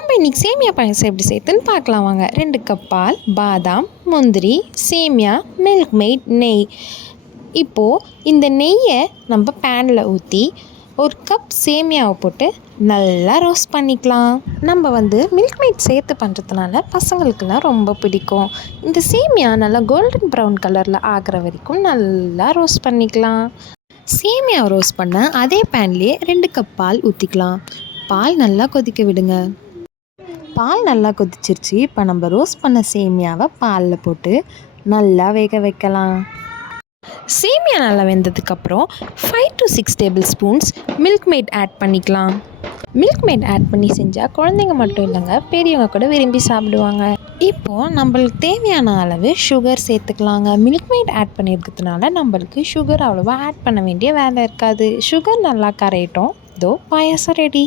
நம்ம இன்றைக்கி சேமியா பாயசம் எப்படி செய்யுதுன்னு பார்க்கலாம் வாங்க. 2 கப் பால், பாதாம், முந்திரி, சேமியா, மில்க் மெய்ட், நெய். இப்போது இந்த நெய்யை நம்ம பேனில் ஊற்றி 1 கப் சேமியாவை போட்டு நல்லா ரோஸ்ட் பண்ணிக்கலாம். நம்ம மில்க் மெய்ட் சேர்த்து பண்ணுறதுனால பசங்களுக்கெல்லாம் ரொம்ப பிடிக்கும். இந்த சேமியா நல்லா கோல்டன் ப்ரௌன் கலரில் ஆகிற வரைக்கும் நல்லா ரோஸ்ட் பண்ணிக்கலாம். சேமியாவை ரோஸ்ட் பண்ண அதே பேன்லேயே 2 கப் பால் ஊற்றிக்கலாம். பால் நல்லா கொதிக்க விடுங்க. பால் நல்லா கொதிச்சிருச்சு. இப்போ நம்ம ரோஸ்ட் பண்ண சேமியாவை பாலில் போட்டு நல்லா வேக வைக்கலாம். சேமியா நல்லா வெந்ததுக்கப்புறம் 5 to 6 tablespoons Milkmaid add பண்ணிக்கலாம். மில்க் மெய்ட் ஆட் பண்ணி செஞ்சால் குழந்தைங்க மட்டும் இல்லைங்க, பெரியவங்க கூட விரும்பி சாப்பிடுவாங்க. இப்போது நம்மளுக்கு தேவையான அளவு சுகர் சேர்த்துக்கலாங்க. மில்க் மெய்ட் ஆட் பண்ணியிருக்கிறதுனால நம்மளுக்கு சுகர் அவ்வளோவா ஆட் பண்ண வேண்டிய வேலை இருக்காது. சுகர் நல்லா கரையட்டும். இதோ பாயாசம் ரெடி.